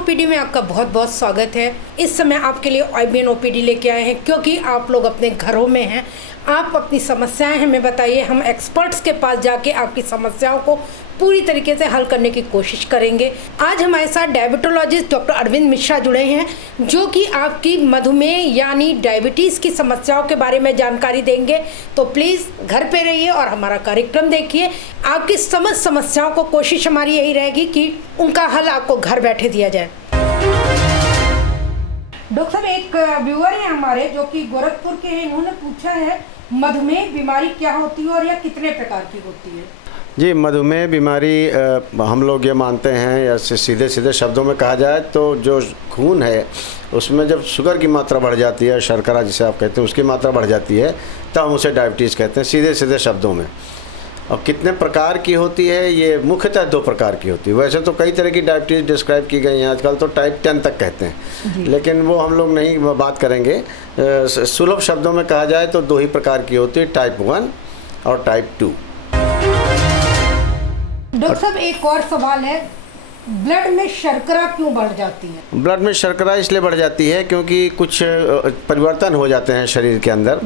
OPD में आपका बहुत बहुत स्वागत है। इस समय आपके लिए IBN ओपीडी लेके आए हैं क्योंकि आप लोग अपने घरों में हैं। आप अपनी समस्याएं हमें बताइए, हम एक्सपर्ट्स के पास जाके आपकी समस्याओं को पूरी तरीके से हल करने की कोशिश करेंगे। आज हमारे साथ डायबिटोलॉजिस्ट डॉक्टर अरविंद मिश्रा जुड़े हैं जो कि आपकी मधुमेह यानी डायबिटीज़ की समस्याओं के बारे में जानकारी देंगे। तो प्लीज़ घर पे रहिए और हमारा कार्यक्रम देखिए। आपकी समस्त समस्याओं को कोशिश हमारी यही रहेगी कि उनका हल आपको घर बैठे दिया जाए। डॉक्टर साहब, एक व्यूअर है हमारे जो कि गोरखपुर के हैं, इन्होंने पूछा है मधुमेह बीमारी क्या होती है और यह कितने प्रकार की होती है। जी, मधुमेह बीमारी हम लोग ये मानते हैं, या सीधे सीधे शब्दों में कहा जाए तो जो खून है उसमें जब शुगर की मात्रा बढ़ जाती है, शर्करा जिसे आप कहते हैं उसकी मात्रा बढ़ जाती है, तब हम उसे डायबिटीज़ कहते हैं सीधे सीधे शब्दों में। और कितने प्रकार की होती है, ये मुख्यतः 2 प्रकार की होती है। वैसे तो कई तरह की डायबिटीज़ डिस्क्राइब की गई हैं, आजकल तो टाइप 10 तक कहते हैं, लेकिन वो हम लोग नहीं बात करेंगे। सुलभ शब्दों में कहा जाए तो 2 ही प्रकार की होती है, टाइप 1 और टाइप 2। डॉक्टर साहब, एक और सवाल है, ब्लड में शर्करा क्यों बढ़ जाती है? ब्लड में शर्करा इसलिए बढ़ जाती है क्योंकि कुछ परिवर्तन हो जाते हैं शरीर के अंदर।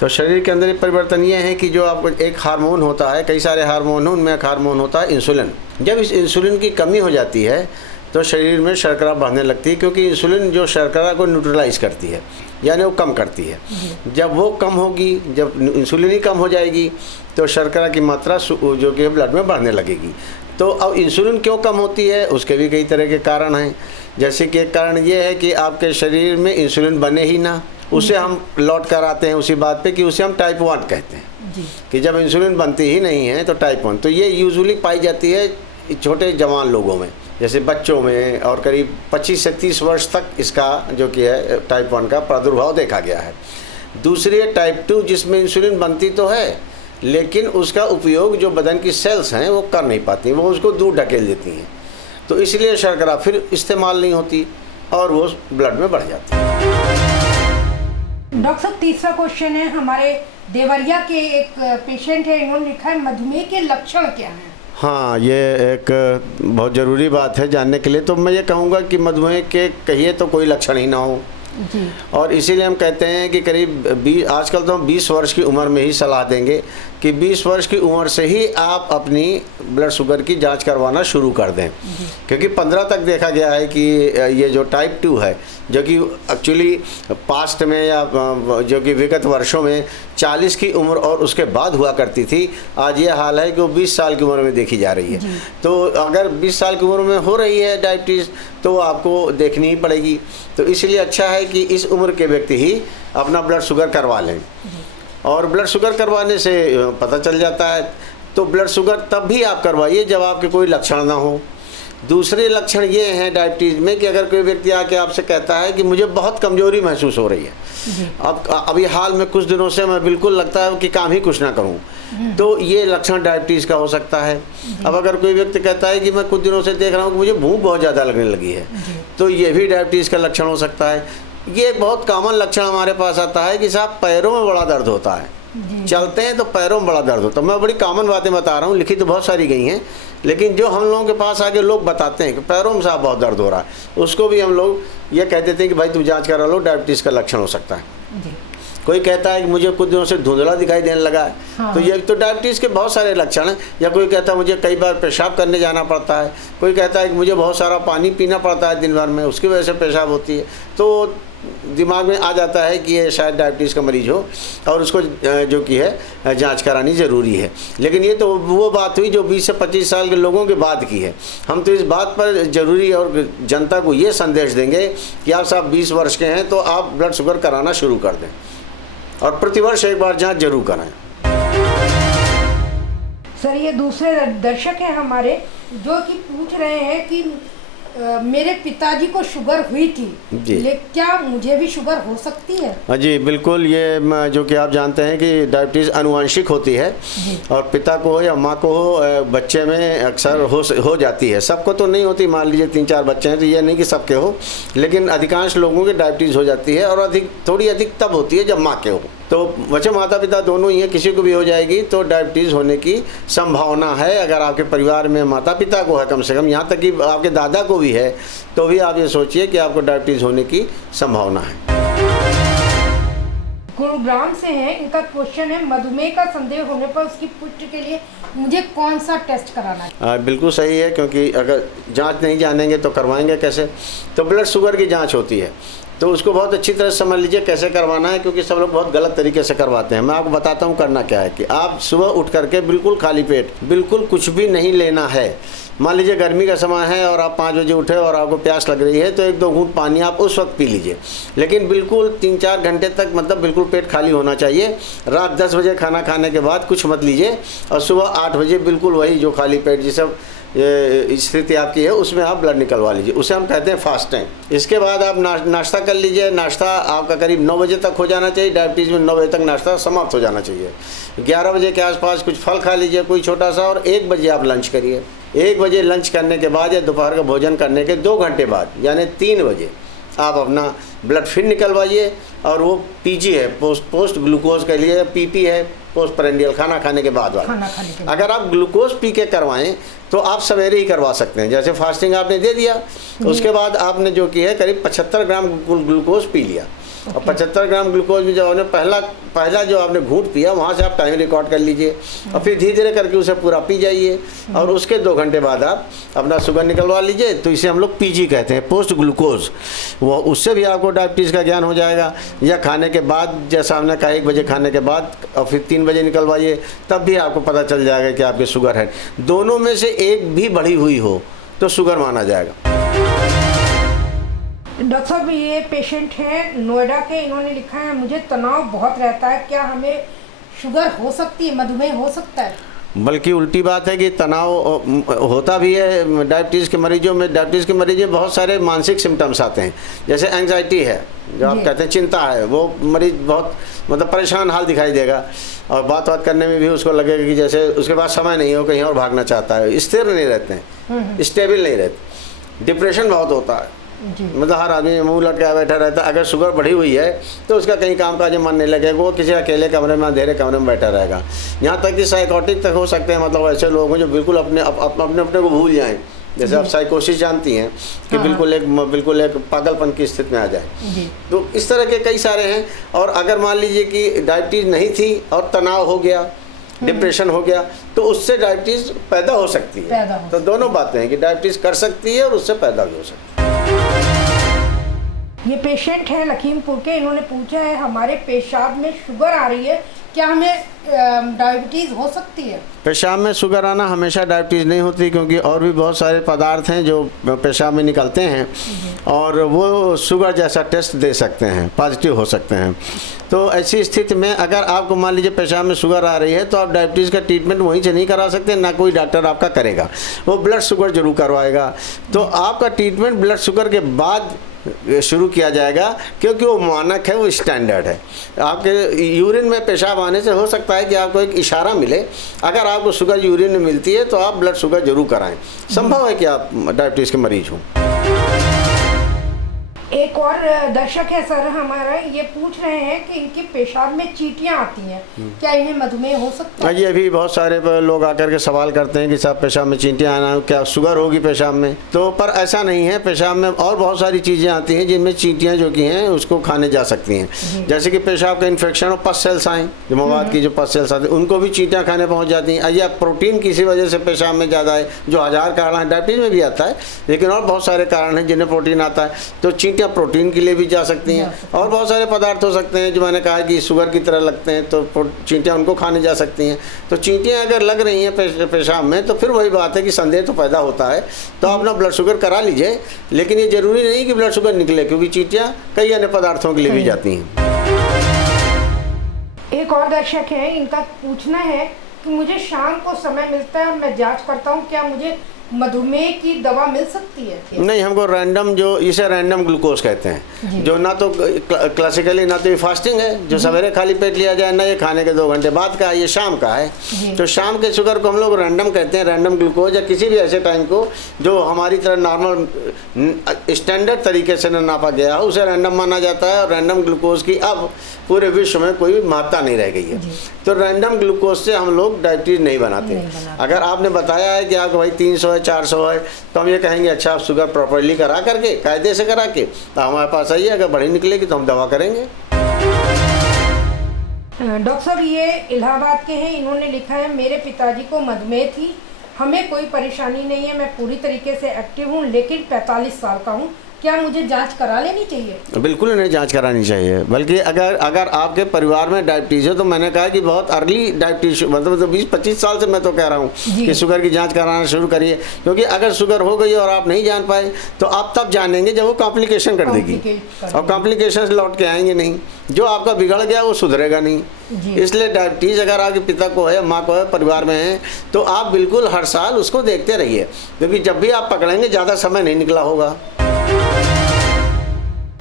तो शरीर के अंदर परिवर्तन ये है कि जो आपको एक हार्मोन होता है, कई सारे हार्मोन हैं, उनमें एक हार्मोन होता है इंसुलिन। जब इस इंसुलिन की कमी हो जाती है तो शरीर में शर्करा बढ़ने लगती है, क्योंकि इंसुलिन जो शर्करा को न्यूट्रलाइज करती है, यानी वो कम करती है। जब वो कम होगी, जब इंसुलिन ही कम हो जाएगी तो शर्करा की मात्रा जो कि ब्लड में बढ़ने लगेगी। तो अब इंसुलिन क्यों कम होती है, उसके भी कई तरह के कारण हैं। जैसे कि एक कारण ये है कि आपके शरीर में इंसुलिन बने ही ना, उसे हम लौट कर आते हैं उसी बात पे कि उसे हम टाइप 1 कहते हैं कि जब इंसुलिन बनती ही नहीं है तो टाइप 1। तो ये यूजुअली पाई जाती है छोटे जवान लोगों में, जैसे बच्चों में, और करीब 25 से 30 वर्ष तक इसका जो कि है टाइप 1 का प्रादुर्भाव देखा गया है। दूसरी है टाइप 2, जिसमें इंसुलिन बनती तो है लेकिन उसका उपयोग जो बदन की सेल्स हैं वो कर नहीं पाती, वो उसको दूर ढकेल देती हैं, तो इसलिए शर्करा फिर इस्तेमाल नहीं होती और वो ब्लड में बढ़ जाती है। डॉक्टर साहब, तीसरा क्वेश्चन है हमारे देवरिया के एक पेशेंट है, इन्होंने लिखा है मधुमेह के लक्षण क्या हैं? हाँ, ये एक बहुत ज़रूरी बात है जानने के लिए। तो मैं ये कहूँगा कि मधुमेह के कहिए तो कोई लक्षण ही ना हो जी। और इसीलिए हम कहते हैं कि करीब 20, आजकल तो हम 20 वर्ष की उम्र में ही सलाह देंगे कि 20 वर्ष की उम्र से ही आप अपनी ब्लड शुगर की जांच करवाना शुरू कर दें, क्योंकि 15 तक देखा गया है कि ये जो टाइप 2 है, जो कि एक्चुअली पास्ट में या जो कि विगत वर्षों में 40 की उम्र और उसके बाद हुआ करती थी, आज ये हाल है कि वो 20 साल की उम्र में देखी जा रही है। तो अगर 20 साल की उम्र में हो रही है डायबिटीज़ तो आपको देखनी ही पड़ेगी। तो इसलिए अच्छा है कि इस उम्र के व्यक्ति ही अपना ब्लड शुगर करवा लें, और ब्लड शुगर करवाने से पता चल जाता है। तो ब्लड शुगर तब भी आप करवाइए जब आपके कोई लक्षण ना हो। दूसरे लक्षण ये हैं डायबिटीज़ में कि अगर कोई व्यक्ति आके आपसे कहता है कि मुझे बहुत कमज़ोरी महसूस हो रही है, अब अभी हाल में कुछ दिनों से मैं बिल्कुल लगता है कि काम ही कुछ ना करूं, तो ये लक्षण डायबिटीज़ का हो सकता है। अब अगर कोई व्यक्ति कहता है कि मैं कुछ दिनों से देख रहा हूं कि मुझे भूख बहुत ज़्यादा लगने लगी है, तो ये भी डायबिटीज़ का लक्षण हो सकता है। ये एक बहुत कॉमन लक्षण हमारे पास आता है कि साहब पैरों में बड़ा दर्द होता है, चलते हैं तो पैरों में बड़ा दर्द होता है। मैं बड़ी कॉमन बातें बता रहा हूँ, लिखी तो बहुत सारी गई हैं, लेकिन जो हम लोगों के पास आगे लोग बताते हैं कि पैरों में साहब बहुत दर्द हो रहा है, उसको भी हम लोग ये कह देते हैं कि भाई तुम जांच करा लो, डायबिटीज़ का लक्षण हो सकता है। कोई कहता है कि मुझे कुछ दिनों से धुंधला दिखाई देने लगा है, तो ये तो डायबिटीज़ के बहुत सारे लक्षण हैं। या कोई कहता है मुझे कई बार पेशाब करने जाना पड़ता है, कोई कहता है कि मुझे बहुत सारा पानी पीना पड़ता है दिन भर में, उसकी वजह से पेशाब होती है। तो दिमाग में आ जाता है कि ये शायद डायबिटीज़ का मरीज हो और उसको जो कि है जांच करानी ज़रूरी है। लेकिन ये तो वो बात हुई जो 20 से 25 साल के लोगों के बाद की है। हम तो इस बात पर ज़रूरी और जनता को ये संदेश देंगे कि आप साहब 20 वर्ष के हैं तो आप ब्लड शुगर कराना शुरू कर दें और प्रतिवर्ष एक बार जांच जरूर कराएं। सर, ये दूसरे दर्शक हैं हमारे जो कि पूछ रहे हैं कि मेरे पिताजी को शुगर हुई थी, लेकिन क्या मुझे भी शुगर हो सकती है? जी बिल्कुल, ये जो कि आप जानते हैं कि डायबिटीज़ आनुवंशिक होती है और पिता को हो या माँ को हो, बच्चे में अक्सर हो जाती है। सबको तो नहीं होती, मान लीजिए 3-4 बच्चे हैं तो ये नहीं कि सबके हो, लेकिन अधिकांश लोगों के डायबिटीज़ हो जाती है और थोड़ी अधिक तब होती है जब माँ के हो। तो बच्चे माता पिता दोनों ही हैं, किसी को भी हो जाएगी तो डायबिटीज़ होने की संभावना है। अगर आपके परिवार में माता पिता को है कम से कम, यहाँ तक कि आपके दादा को भी है, तो भी आप ये सोचिए कि आपको डायबिटीज़ होने की संभावना है। गुरुग्राम से हैं, इनका क्वेश्चन है मधुमेह का संदेह होने पर उसकी पुष्टि के लिए मुझे कौन सा टेस्ट कराना है? बिल्कुल सही है, क्योंकि अगर जांच नहीं जानेंगे तो करवाएंगे कैसे। तो ब्लड शुगर की जांच होती है, तो उसको बहुत अच्छी तरह से समझ लीजिए कैसे करवाना है, क्योंकि सब लोग बहुत गलत तरीके से करवाते हैं। मैं आपको बताता हूँ करना क्या है कि आप सुबह उठ करके बिल्कुल खाली पेट, बिल्कुल कुछ भी नहीं लेना है। मान लीजिए गर्मी का समय है और आप 5 बजे उठे और आपको प्यास लग रही है, तो 1-2 घूंट पानी आप उस वक्त पी लीजिए, लेकिन बिल्कुल 3-4 घंटे तक, मतलब बिल्कुल पेट खाली होना चाहिए। रात 10 बजे खाना खाने के बाद कुछ मत लीजिए, और सुबह 8 बजे बिल्कुल वही जो खाली पेट जिसे स्थिति आपकी है उसमें आप ब्लड निकलवा लीजिए, उसे हम कहते हैं फास्टिंग। इसके बाद आप नाश्ता कर लीजिए। नाश्ता आपका करीब 9 बजे तक हो जाना चाहिए। डायबिटीज़ में 9 बजे तक नाश्ता समाप्त हो जाना चाहिए। 11 बजे के आसपास कुछ फल खा लीजिए कोई छोटा सा, और 1 बजे आप लंच करिए। 1 बजे लंच करने के बाद या दोपहर का भोजन करने के 2 घंटे बाद यानी 3 बजे आप अपना ब्लड फिर निकलवाइए, और वो पीजी है, पोस्ट ग्लूकोज के लिए, पीपी है, पोस्ट प्रेंडियल, खाना खाने के बाद वाला। अगर आप ग्लूकोज पी के करवाएं तो आप सवेरे ही करवा सकते हैं। जैसे फास्टिंग आपने दे दिया, उसके बाद आपने जो की है करीब 75 ग्राम ग्लूकोज पी लिया, और 75 ग्राम ग्लूकोज में जब आपने पहला जो आपने घूंट पिया, वहाँ से आप टाइम रिकॉर्ड कर लीजिए, और फिर धीरे धीरे करके उसे पूरा पी जाइए, और उसके 2 घंटे बाद आप अपना शुगर निकलवा लीजिए। तो इसे हम लोग पीजी कहते हैं, पोस्ट ग्लूकोज। वो उससे भी आपको डायबिटीज़ का ज्ञान हो जाएगा। या खाने के बाद, जैसा हमने कहा 1 बजे खाने के बाद, और फिर 3 बजे निकलवाइए, तब भी आपको पता चल जाएगा कि आपके शुगर है। दोनों में से एक भी बढ़ी हुई हो तो शुगर माना जाएगा। डॉक्टर साहब, ये पेशेंट हैं नोएडा के, इन्होंने लिखा है मुझे तनाव बहुत रहता है, क्या हमें शुगर हो सकती है, मधुमेह हो सकता है? बल्कि उल्टी बात है कि तनाव होता भी है डायबिटीज़ के मरीजों में। डायबिटीज़ के मरीजों में बहुत सारे मानसिक सिम्टम्स आते हैं, जैसे एंग्जाइटी है, जो आप कहते हैं चिंता है, वो मरीज बहुत मतलब परेशान हाल दिखाई देगा, और बात करने में भी उसको लगेगा कि जैसे उसके पास समय नहीं हो, कहीं और भागना चाहता है, स्थिर नहीं रहते हैं, स्टेबल नहीं रहते। डिप्रेशन बहुत होता है, मतलब हर आदमी मुंह लटका बैठा रहता है। अगर शुगर बढ़ी हुई है तो उसका कहीं काम काज मन नहीं लगेगा, वो किसी अकेले कमरे में, अंधेरे कमरे में बैठा रहेगा। यहाँ तक कि साइकोटिक तक हो सकते हैं, मतलब ऐसे लोग हैं जो बिल्कुल अपने को भूल जाएं। जैसे आप साइकोसिस जानती हैं कि बिल्कुल एक पागलपन की स्थिति में आ जाए। तो इस तरह के कई सारे हैं। और अगर मान लीजिए कि डायबिटीज़ नहीं थी और तनाव हो गया, डिप्रेशन हो गया, तो उससे डायबिटीज़ पैदा हो सकती है। तो दोनों बातें हैं कि डायबिटीज़ कर सकती है और उससे पैदा भी हो सकती है। ये पेशेंट है लखीमपुर के, इन्होंने पूछा है हमारे पेशाब में शुगर आ रही है, क्या हमें डायबिटीज़ हो सकती है? पेशाब में शुगर आना हमेशा डायबिटीज़ नहीं होती, क्योंकि और भी बहुत सारे पदार्थ हैं जो पेशाब में निकलते हैं, और वो शुगर जैसा टेस्ट दे सकते हैं, पॉजिटिव हो सकते हैं। तो ऐसी स्थिति में अगर आपको मान लीजिए पेशाब में शुगर आ रही है, तो आप डायबिटीज़ का ट्रीटमेंट वहीं से नहीं करा सकते, ना कोई डॉक्टर आपका करेगा, वो ब्लड शुगर जरूर करवाएगा। तो आपका ट्रीटमेंट ब्लड शुगर के बाद शुरू किया जाएगा, क्योंकि वो मानक है, वो स्टैंडर्ड है। आपके यूरिन में पेशाब आने से हो सकता है कि आपको एक इशारा मिले। अगर आपको शुगर यूरिन में मिलती है तो आप ब्लड शुगर जरूर कराएं। संभव है कि आप डायबिटीज़ के मरीज हों। एक और दर्शक है सर हमारा, ये पूछ रहे हैं कि इनके पेशाब में चींटियां आती हैं, क्या इन्हें मधुमेह हो सकता है? ये भी बहुत सारे लोग आकर के सवाल करते हैं कि साहब पेशाब में चींटियां आना, क्या शुगर होगी पेशाब में? तो पर ऐसा नहीं है। पेशाब में और बहुत सारी चीज़ें आती हैं जिनमें चींटियां जो कि हैं उसको खाने जा सकती हैं। जैसे कि पेशाब का इन्फेक्शन हो, पस सेल्स आएँ, जो मवाद की जो पस सेल्स आती हैं, उनको भी चींटियां खाने पहुँच जाती हैं। या प्रोटीन किसी वजह से पेशाब में ज़्यादा है, जो 1000 कारण है, डायबिटीज़ में भी आता है, लेकिन और बहुत सारे कारण हैं जिन्हें प्रोटीन आता है। तो चींटियां प्रोटीन के लिए भी जा सकती हैं, और बहुत सारे पदार्थ हो सकते हैं जो मैंने कहा कि शुगर की तरह लगते हैं, तो चींटियां उनको खाने जा सकती हैं। तो चींटियां अगर लग रही हैं पेशाब में, तो फिर वही बात है कि संदेह तो पैदा होता है, तो आप अपना ब्लड शुगर करा लीजिए। लेकिन ये जरूरी नहीं कि ब्लड शुगर निकले, क्योंकि चींटियां कई अन्य पदार्थों के लिए भी जाती हैं। एक और दर्शक है, इनका पूछना है कि मुझे शाम को समय मिलता है और मैं जांच करता हूँ, क्या मुझे मधुमेह की दवा मिल सकती है? नहीं, हमको रैंडम, जो इसे रैंडम ग्लूकोज कहते हैं, जो ना तो क्लासिकली ना तो ये फास्टिंग है जो सवेरे खाली पेट लिया जाए, ना ये खाने के 2 घंटे बाद का, ये शाम का है। तो शाम के शुगर को हम लोग रैंडम कहते हैं, रैंडम ग्लूकोज, या किसी भी ऐसे टाइम को जो हमारी तरह नॉर्मल स्टैंडर्ड तरीके से न नापा गया हो, उसे रैंडम माना जाता है। और रैंडम ग्लूकोज की अब पूरे विश्व में कोई मात्रा नहीं रह गई है। तो रैंडम ग्लूकोज से हम लोग डायबिटीज नहीं बनाते। अगर आपने बताया है कि आपको भाई 300 है 400 है तो हम ये कहेंगे अच्छा आप शुगर प्रॉपर्ली करा करके कायदे से करा के तो हमारे पास आइए, अगर बढ़ी निकलेगी तो हम दवा करेंगे। डॉक्टर साहब ये इलाहाबाद के हैं, इन्होंने लिखा है मेरे पिताजी को मधुमेह थी, हमें कोई परेशानी नहीं है, मैं पूरी तरीके से एक्टिव हूँ लेकिन 45 साल का हूँ, क्या मुझे जांच करा लेनी चाहिए? बिल्कुल नहीं जांच करानी चाहिए, बल्कि अगर आपके परिवार में डायबिटीज़ है तो मैंने कहा कि बहुत अर्ली डायबिटीज मतलब तो 20-25 साल से मैं तो कह रहा हूँ कि शुगर की जांच कराना शुरू करिए, क्योंकि अगर शुगर हो गई और आप नहीं जान पाए तो आप तब जानेंगे जब वो कॉम्प्लिकेशन कर देगी, और कॉम्प्लिकेशन लौट के आएंगे नहीं। जो आपका बिगड़ गया वो सुधरेगा नहीं। इसलिए डायबिटीज़ अगर आपके पिता को है, माँ को है, परिवार में है तो आप बिल्कुल हर साल उसको देखते रहिए, क्योंकि जब भी आप पकड़ेंगे ज़्यादा समय नहीं निकला होगा।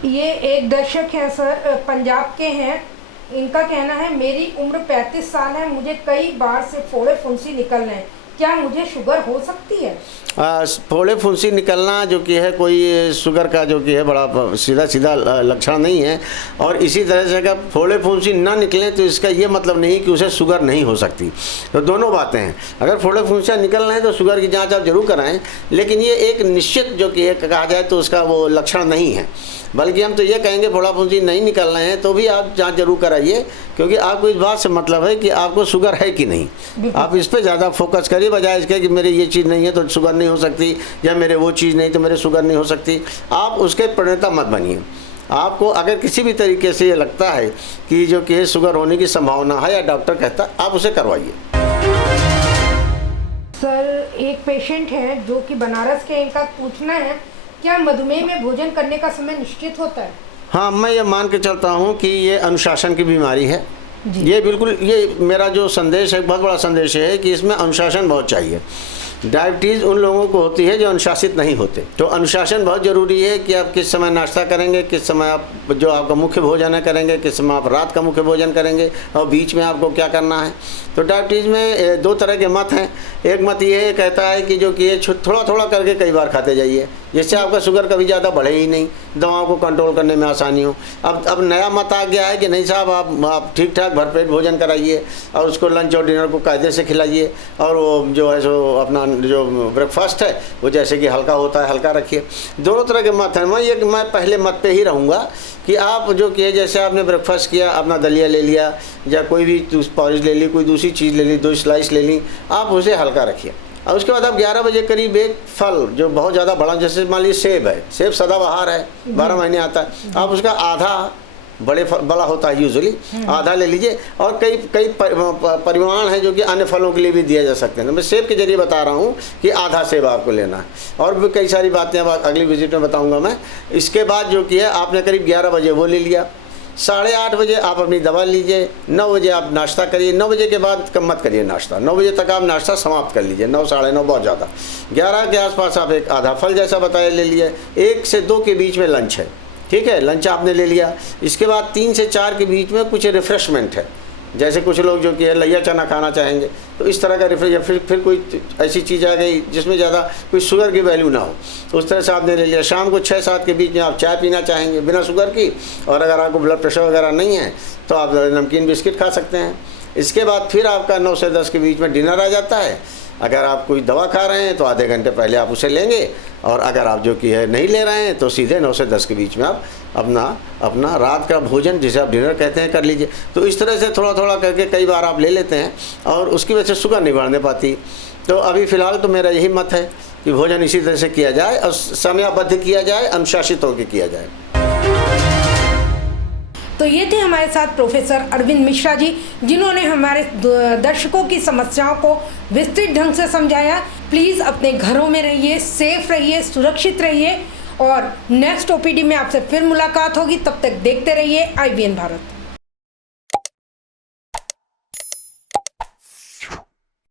ये एक दर्शक है सर, पंजाब के हैं, इनका कहना है मेरी उम्र 35 साल है, मुझे कई बार से फोड़े फुंसी निकल रहे हैं, क्या मुझे शुगर हो सकती है? फोड़े फुंसी निकलना जो कि है कोई शुगर का जो कि है बड़ा सीधा सीधा लक्षण नहीं है, और इसी तरह से अगर फोड़े फुंसी ना निकलें तो इसका ये मतलब नहीं कि उसे शुगर नहीं हो सकती। तो दोनों बातें हैं, अगर फोड़े फुंसियाँ निकल रहे हैं तो शुगर की जांच आप जरूर कराएं, लेकिन ये एक निश्चित जो कि कहा जाए तो उसका वो लक्षण नहीं है, बल्कि हम तो ये कहेंगे फोड़ा फुंसी नहीं निकल रहे हैं तो भी आप जांच जरूर कराइए, क्योंकि आपको इस बात से मतलब है कि आपको शुगर है कि नहीं। आप इस पे ज़्यादा फोकस करिए बजाय इसके कि मेरे ये चीज़ नहीं है तो शुगर नहीं हो सकती, या मेरे वो चीज़ नहीं तो मेरे शुगर नहीं हो सकती। आप उसके प्रणेता मत बनिए। आपको अगर किसी भी तरीके से ये लगता है कि जो कि शुगर होने की संभावना है या डॉक्टर कहता आप उसे करवाइए। सर एक पेशेंट है जो कि बनारस के, इनका पूछना है क्या मधुमेह में भोजन करने का समय निश्चित होता है? हाँ, मैं ये मान के चलता हूँ कि ये अनुशासन की बीमारी है। ये बिल्कुल, ये मेरा जो संदेश है, बहुत बड़ा संदेश है कि इसमें अनुशासन बहुत चाहिए। डायबिटीज़ उन लोगों को होती है जो अनुशासित नहीं होते, तो अनुशासन बहुत ज़रूरी है कि आप किस समय नाश्ता करेंगे, किस समय आप जो आपका मुख्य भोजन है करेंगे, किस समय आप रात का मुख्य भोजन करेंगे, और बीच में आपको क्या करना है। तो डायबिटीज़ में दो तरह के मत हैं। एक मत ये कहता है कि जो कि ये थोड़ा थोड़ा करके कई बार खाते जाइए, जिससे आपका शुगर कभी ज़्यादा बढ़े ही नहीं, दवाओं को कंट्रोल करने में आसानी हो। अब नया मत आ गया है कि नहीं साहब आप ठीक ठाक भरपेट भोजन कराइए और उसको लंच और डिनर को कायदे से खिलाइए, और वो जो है सो अपना जो ब्रेकफास्ट है वो जैसे कि हल्का होता है हल्का रखिए। दोनों तरह के मत हैं। मैं पहले मत पे ही रहूँगा कि आप जो कि जैसे आपने ब्रेकफास्ट किया, अपना दलिया ले लिया या कोई भी पॉरेज ले ली, कोई दूसरी चीज़ ले ली, 2 स्लाइस ले ली, आप उसे हल्का रखिए। और उसके बाद आप 11 बजे करीब एक फल जो बहुत ज़्यादा बड़ा, जैसे मान लीजिए सेब है, सेब सदाबहार है, 12 महीने आता है, आप उसका आधा बड़ा होता है यूजुअली, आधा ले लीजिए। और कई परिमाण है जो कि अन्य फलों के लिए भी दिया जा सकते हैं। तो मैं सेब के जरिए बता रहा हूँ कि आधा सेब आपको लेना है, और भी कई सारी बातें अब अगली विजिट में बताऊँगा मैं। इसके बाद जो कि है आपने करीब 11 बजे वो ले लिया, 8:30 बजे आप अपनी दवा लीजिए, 9 बजे आप नाश्ता करिए। 9 बजे के बाद कम मत करिए नाश्ता, 9 बजे तक आप नाश्ता समाप्त कर लीजिए, 9 साढ़े 9 बहुत ज़्यादा। 11 के आसपास आप एक आधा फल जैसा बताया ले लिए। 1 से 2 के बीच में लंच है, ठीक है, लंच आपने ले लिया। इसके बाद 3 से 4 के बीच में कुछ रिफ़्रेशमेंट है, जैसे कुछ लोग जो कि है लैया चना खाना चाहेंगे, तो इस तरह का रिफ्रेश, या फिर कोई ऐसी चीज़ आ गई जिसमें ज़्यादा कोई शुगर की वैल्यू ना हो, तो उस तरह से आपने ले लिया। शाम को 6-7 के बीच में आप चाय पीना चाहेंगे बिना शुगर की, और अगर आपको ब्लड प्रेशर वगैरह नहीं है तो आप नमकीन बिस्किट खा सकते हैं। इसके बाद फिर आपका 9 से 10 के बीच में डिनर आ जाता है। अगर आप कोई दवा खा रहे हैं तो आधे घंटे पहले आप उसे लेंगे, और अगर आप जो कि है नहीं ले रहे हैं तो सीधे 9 से 10 के बीच में आप अपना रात का भोजन, जिसे आप डिनर कहते हैं, कर लीजिए। तो इस तरह से थोड़ा थोड़ा करके कई बार आप ले लेते हैं, और उसकी वजह से शुगर नहीं बढ़ने पाती। तो अभी फ़िलहाल तो मेरा यही मत है कि भोजन इसी तरह से किया जाए और समयबद्ध किया जाए, अनुशासित होकर किया जाए। तो ये थे हमारे साथ प्रोफेसर अरविंद मिश्रा जी, जिन्होंने हमारे दर्शकों की समस्याओं को विस्तृत ढंग से समझाया। प्लीज़ अपने घरों में रहिए, सेफ रहिए, सुरक्षित रहिए, और नेक्स्ट ओपीडी में आपसे फिर मुलाकात होगी। तब तक देखते रहिए IBN भारत।